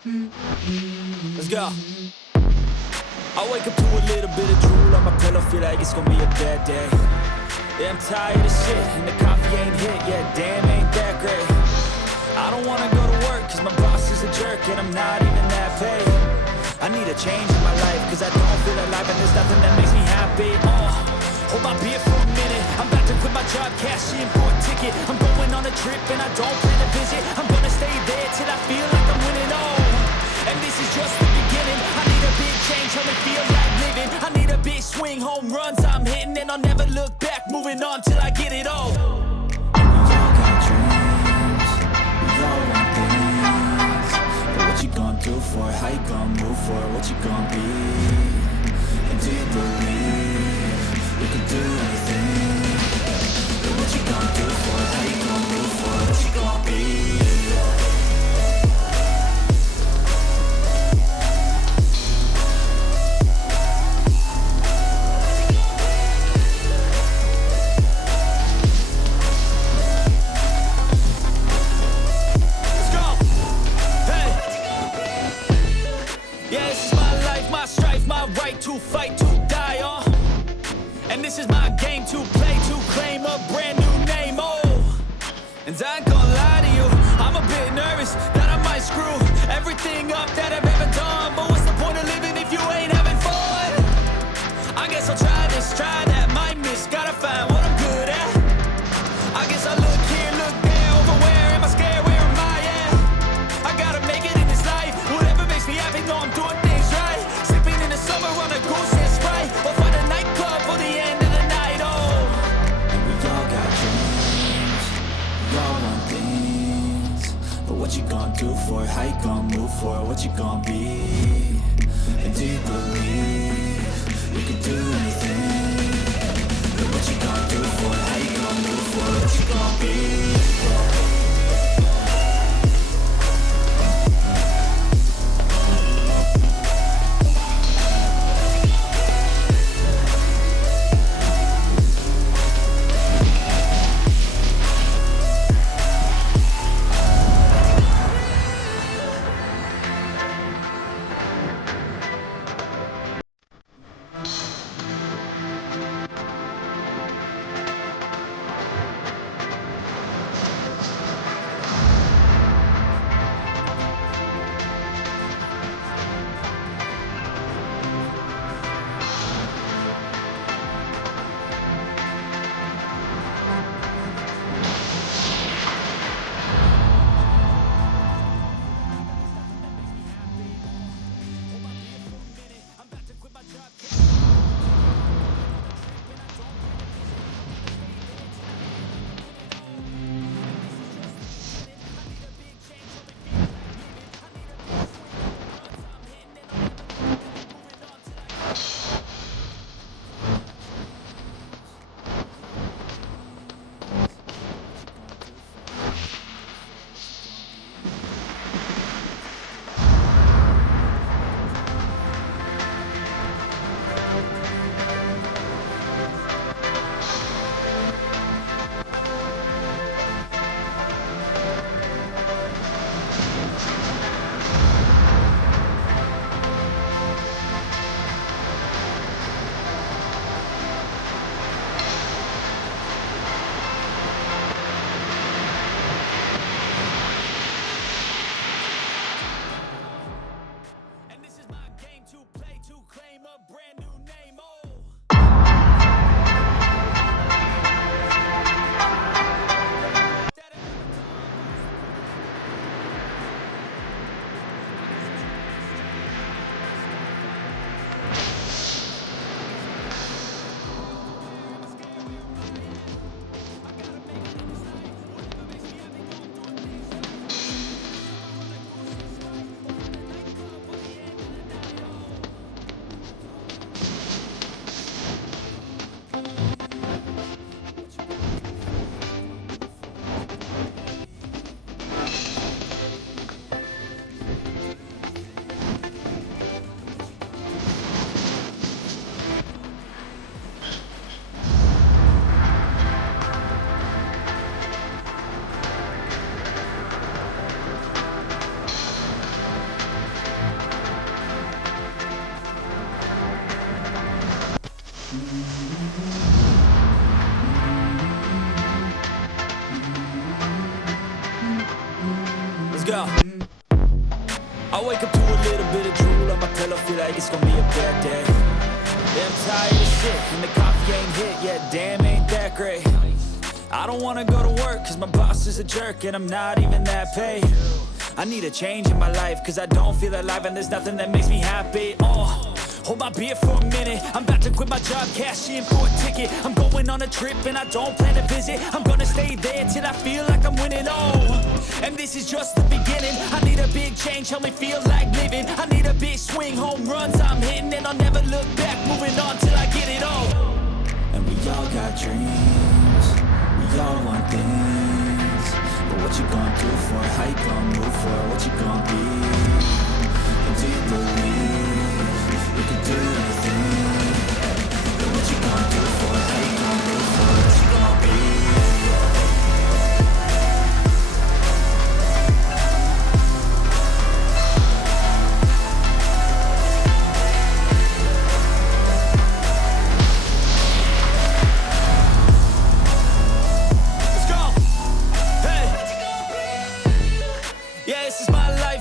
Let's go. I wake up to a little bit of drool on my pillow, feel like it's gonna be a bad day. Yeah, I'm tired of shit, and the coffee ain't hit yet, damn, ain't that great. I don't wanna go to work, cause my boss is a jerk, and I'm not even that paid. I need a change in my life, cause I don't feel alive, and there's nothing that makes me happy. Hold my beer for a minute, I'm about to quit my job, cash in for a ticket. I'm going on a trip, and I don't plan to visit. I'm gonna stay there till I feel like I'm winning, and this is just the beginning. I need a big change, help me feel like living. I need a big swing, home runs I'm hitting, and I'll never look back, moving on till I get it all. And we all got dreams, we all want things, but what you gonna do for it? How you gonna move for it? What you gonna be? And do you believe you can do anything? But what you gonna do for it? How you gonna move for it? What you gonna be? To fight, to die on, and this is my game to play, to claim a brand new name, and I ain't gonna lie to you, I'm a bit nervous that I might screw everything up that I've ever done, but what's the point of living if you ain't having fun? I guess I'll try this, try that, might miss, gotta find what I'm good at. I guess I look here, look there, over where am I scared, where am I at? I gotta make it in this life, whatever makes me happy, know I'm doing things right. Sipping in the summer on a goose and Sprite, or find a nightclub for the end of the night, and we all got dreams, we all want things, but what you gonna do for it? How you gonna move for it? What you gonna be? And do you believe you can do anything? But what you gonna do for it? How you gonna move for it? What you gonna be? go. I wake up to a little bit of drool on my pillow, feel like it's gonna be a bad day. Yeah, I'm tired of shit, and the coffee ain't hit yet, damn, ain't that great. I don't wanna go to work, cause my boss is a jerk, and I'm not even that paid. I need a change in my life, cause I don't feel alive, and there's nothing that makes me happy. Oh, hold my beer for a minute, I'm about to quit my job, cash in for a ticket. I'm going on a trip, and I don't plan to visit. I'm gonna stay there till I feel like I'm winning, oh. And this is just the beginning. I need a big change, help me feel like living. I need a big swing, home runs I'm hitting, and I'll never look back, moving on till I get it all. And we all got dreams, we all want things, but what you gonna do for it? How you gonna move for it? What you gonna be? And do you believe you can do anything? But what you gonna do for it? How you gonna move for it? What you gonna be?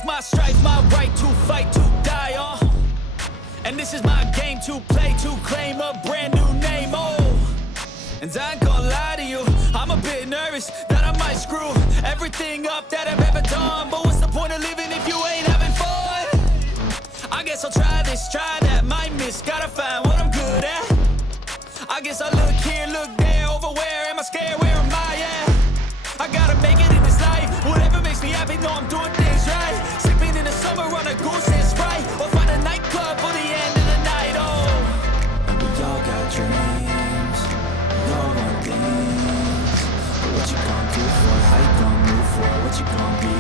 My strife, my right to fight, to die on. And this is my game to play, to claim a brand new name, oh. And I ain't gonna lie to you, I'm a bit nervous that I might screw everything up that I've ever done. But what's the point of living if you ain't having fun? I guess I'll try this, try that, might miss, gotta find what I'm good at. I guess I look here, look there, over where am I scared, where am I at? I gotta make it in this life, whatever makes me happy, know I'm doing things right. Sipping in the summer on a goose and Sprite, or find a nightclub for the end of the night, oh. And we all got dreams, we all want things, but what you gonna do for it? How you gonna move for it? What you gonna be?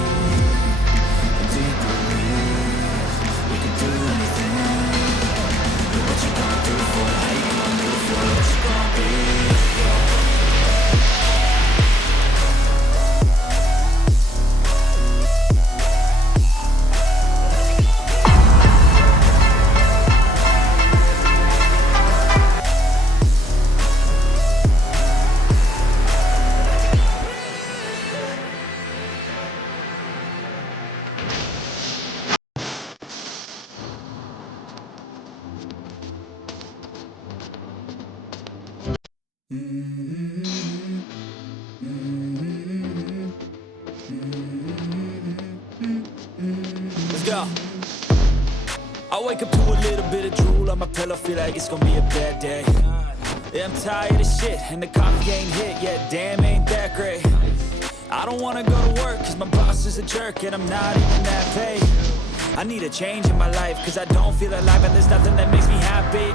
And do you believe you can do anything? But what you gonna do for it? How you gonna move for it? What you gonna be? Let's go. I wake up to a little bit of drool on my pillow, feel like it's gonna be a bad day. Yeah, I'm tired of shit, and the coffee ain't hit yet, damn, ain't that great. I don't wanna go to work, cause my boss is a jerk, and I'm not even that paid. I need a change in my life, cause I don't feel alive, and there's nothing that makes me happy.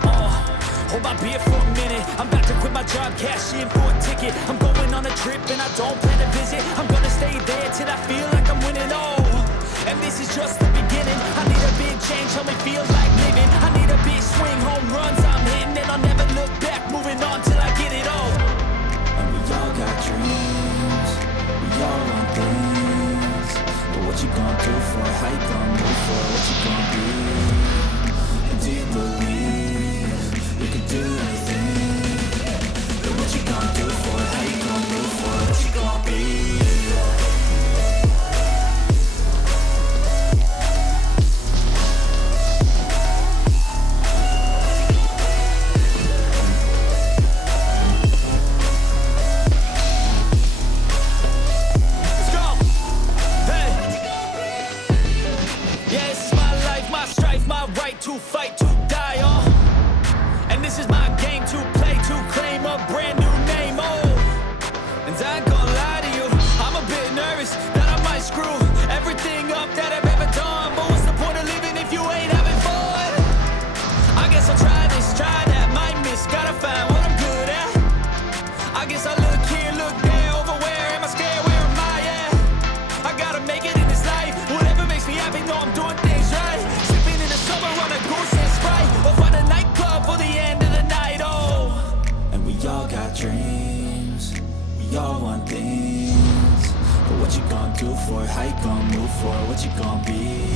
Hold my beer for a minute, I'm about to quit my job, cash in for a ticket. I'm going on a trip, and I don't plan to visit. I'm gonna stay there till I feel like I'm winning, oh. And this is just the beginning. I need a big change, help me feel like living. I need a big swing, home runs I'm hitting, and I'll never look back, moving on till I get it all. And we all got dreams, we all want things, but what you gonna do for it? How you gonna move for it? What you gonna be? And do you believe you can do anything? But what you gonna do for it? How you gonna move for it? What you gonna be? To fight, to die on. And this is my game to play, to claim a brand new name, oh. And I ain't gonna lie to you, I'm a bit nervous that I might screw everything up that I've ever done. But what's the point of living if you ain't having fun? I guess I'll try this, try that, might miss, gotta find what I'm good at. I guess I look here, look there, over where am I scared, where am I at? I gotta make it in this life, whatever makes me happy, know I'm doing things right. Summer on a goose and Sprite, or find a nightclub for the end of the night, oh. And we all got dreams, we all want things, but what you gonna do for it? How you gonna move for it? What you gonna be?